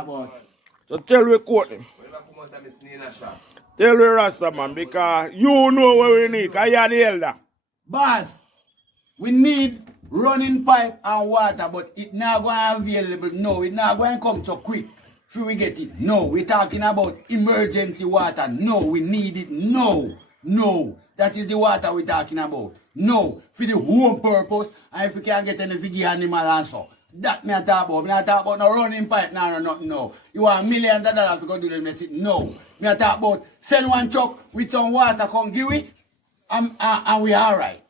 talk about. So tell we Courtney. Tell we Rasta man because you know what we need. Because you are the elder. Boss, we need running pipe and water, but it not going to be available. No, it not going to come so quick. If we get it, no. We're talking about emergency water. No, we need it. No, no. That is the water we're talking about. No, for the home purpose, and if we can't get any figgy animal answer. That me I talk about. Me I talk about no running pipe, nothing. No. You want millions of dollars to go do the mess? No. Me I talk about send one truck with some water, come give it, and we alright.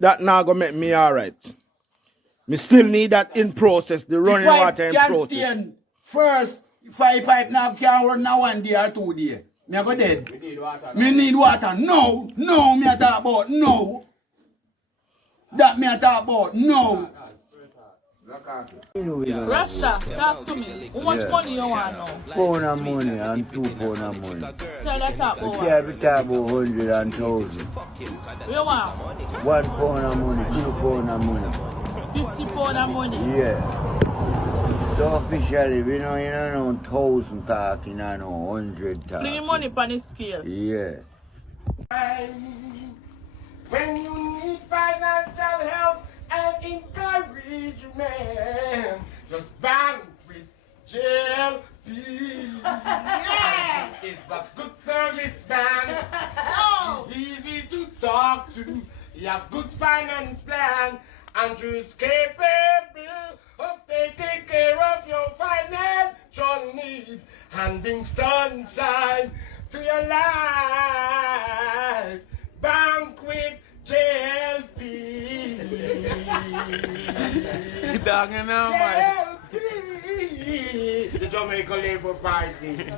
That now gonna make me alright. Me still need that in process, the running water in process. Stand first, if I pipe now can't run now 1 day or 2 days. Me I go dead. We need water. Me need water. No, no, me I talk about no. That me I talk about no. Rasta, talk to me. How much money you want now? Pound of money and 2 pounds of money. Tell that talk about You can't talk about 100,000. You want? 1 pound of money, 2 pounds of money. 50 pounds of money? Yeah. So officially, we know you know 1,000 talking, you know 100 talking. Bring money on the scale. Yeah. When you need financial help and encouragement, just bank with JLP. Yeah. It's a good service man, so easy to talk to. You have good finance plan, Andrew is capable of taking care of your financial needs and bring sunshine to your life. Bank with JLP. JLP. The Jamaican Labour Party.